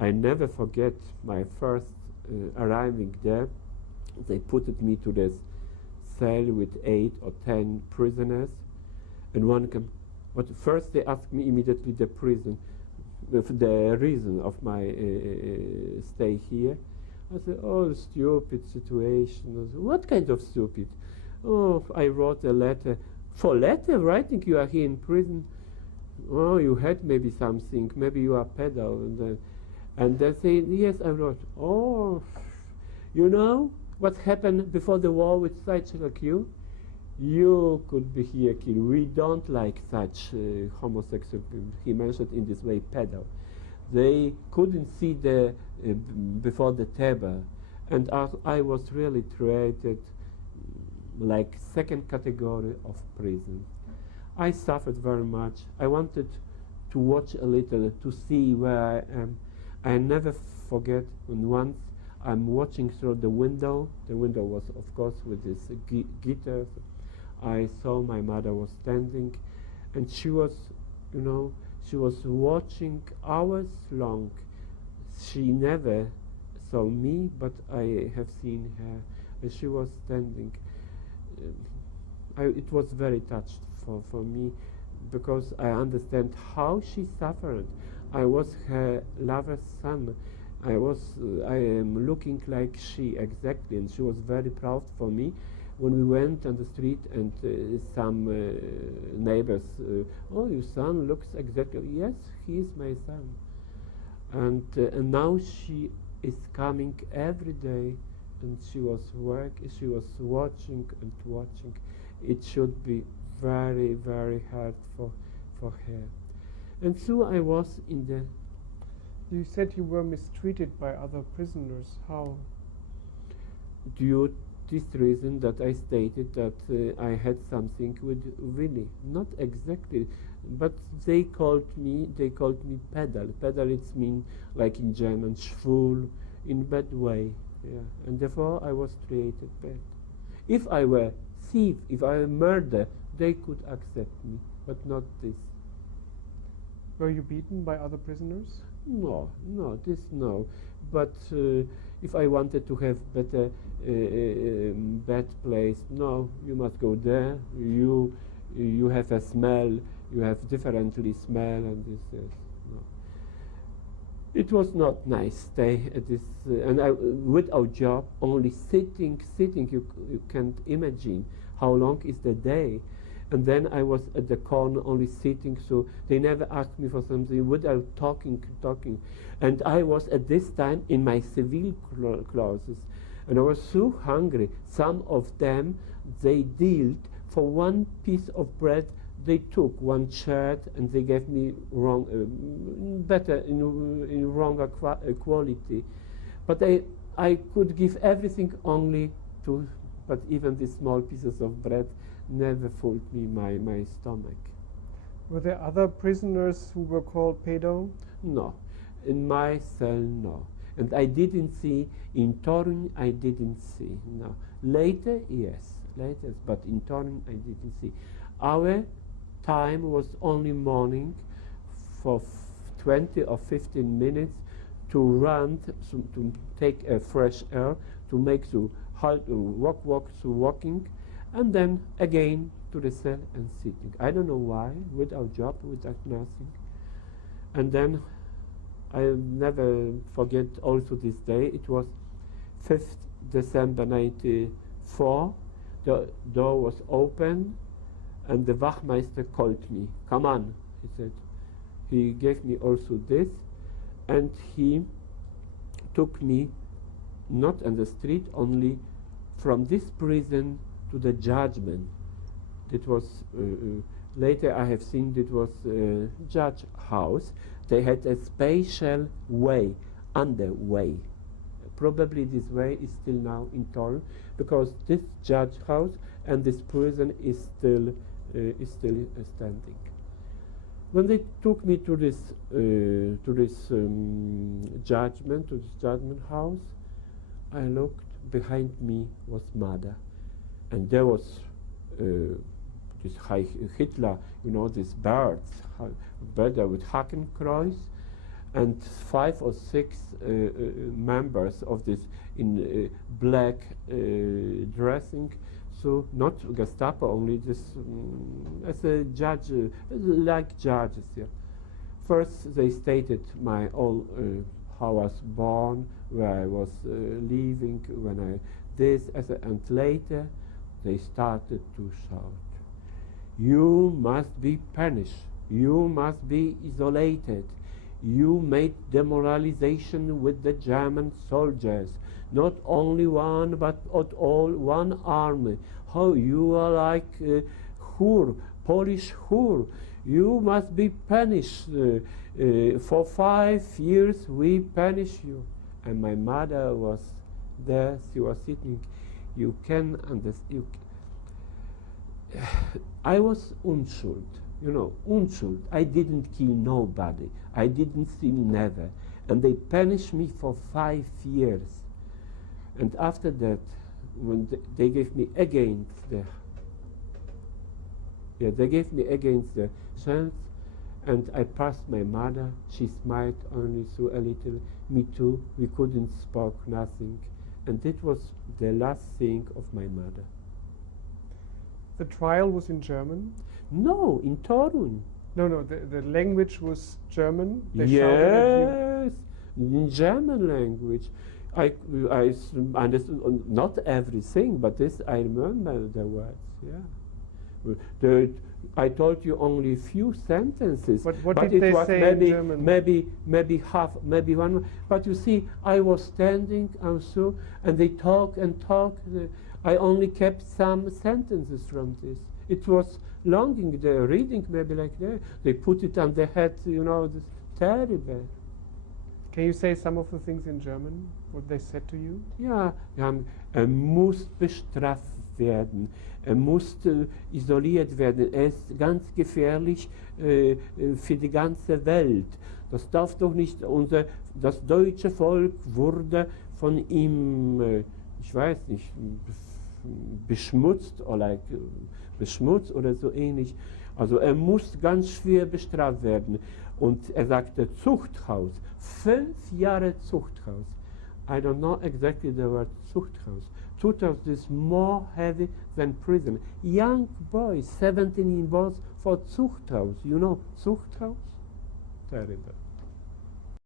I never forget my first arriving there. They put me to this cell with 8 or 10 prisoners, and one came. But first they asked me immediately the reason of my stay here. I said, "Oh, stupid situation." I said, "What kind of stupid?" "Oh, I wrote a letter." "For letter writing, you are here in prison?" "Oh, you had maybe something. Maybe you are pedo." And they say, "Yes, I wrote." "Oh, you know what happened before the war with such like you? You could be here killed. We don't like such homosexual people." He mentioned in this way pedo. They couldn't see the before the table, and I was really treated like second category of prison. I suffered very much. I wanted to watch a little to see where I am. I never forget when once I'm watching through the window. The window was, of course, with this guitar. I saw my mother was standing, and she was, you know, she was watching hours long. She never saw me, but I have seen her, and she was standing. It was very touched for me, because I understand how she suffered. I was her lover's son. I am looking like she exactly, and she was very proud for me. When we went on the street and some neighbors, "Oh, your son looks exactly." "Yes, he is my son." And now she is coming every day, and she was watching and watching. It should be very, very hard for her. And so I was in the. You said you were mistreated by other prisoners. How? Due this reason that I stated that I had something with Willie. Not exactly, but they called me pedal. Pedal, it's mean like in German, schwul, in bad way. Yeah, and therefore I was treated bad. If I were thief, if I were murder, they could accept me, but not this. Were you beaten by other prisoners? No, no. But if I wanted to have better bad place, no, you must go there. You have a smell. You have differently smell, and this is no. It was not nice stay at this, and I without job, only sitting. You can't imagine how long is the day. And then I was at the corner only sitting, so they never asked me for something without talking. And I was at this time in my civil clothes, and I was so hungry. Some of them, they dealt for one piece of bread. They took one shirt and they gave me better in wronger quality. But I could give everything only to, but even these small pieces of bread never filled me my stomach. Were there other prisoners who were called pedo? No, in my cell, no. And I didn't see, in Torun, I didn't see, no. Later, yes, but in Torun, I didn't see. Our time was only morning for 20 or 15 minutes to run, to take a fresh air, to make the walking, and then again to the cell and sitting. I don't know why, without job, without nothing. And then I never forget also this day. It was 5th December 1994. The door was open, and the Wachmeister called me. "Come on," he said. He gave me also this, and he took me not on the street, only from this prison to the judgment. It was later I have seen it was judge house. They had a special way, underway. Probably this way is still now in Torun, because this judge house and this prison is still standing. When they took me to this judgment house, I looked. Behind me was mother, and there was this Hitler, you know, these birds with Hakenkreuz, and 5 or 6 members of this in black dressing. So not Gestapo only, this as a judge, like judges. Yeah. First, they stated my all how I was born, where I was living, when I this, and later they started to shout, "You must be punished. You must be isolated. You made demoralization with the German soldiers. Not only one, but at all one army. How you are like Hur, Polish Hur. You must be punished. For 5 years we punish you." And my mother was there. She was sitting. You can understand. I was unschuld. You know, unschuld. I didn't kill nobody. I didn't steal never. And they punished me for 5 years. And after that, when they gave me again the chance, and I passed my mother. She smiled only so a little. Me too. We couldn't speak nothing, and that was the last thing of my mother. The trial was in German? No, in Torun. No, the language was German? They shouted at Yes, in German language. I understood not everything, but this I remember the words. Yeah, I told you only a few sentences. What but did it they was say in German? maybe half, maybe one. But you see, I was standing also, and they talk and talk. I only kept some sentences from this. It was longing, the reading maybe like that. They put it on the head, you know, this terrible. Can you say some of the things in German, what they said to you? Ja, muss bestraft werden, muss isoliert werden. Ist ganz gefährlich für die ganze Welt. Das darf doch nicht, das deutsche Volk wurde von ihm, ich weiß nicht, beschmutzt oder so ähnlich. Also muss ganz schwer bestraft werden. Und sagte Zuchthaus, 5 Jahre Zuchthaus. I don't know exactly the word Zuchthaus. Zuchthaus is more heavy than prison. Young boy, 17 was for Zuchthaus. You know Zuchthaus? Terrible.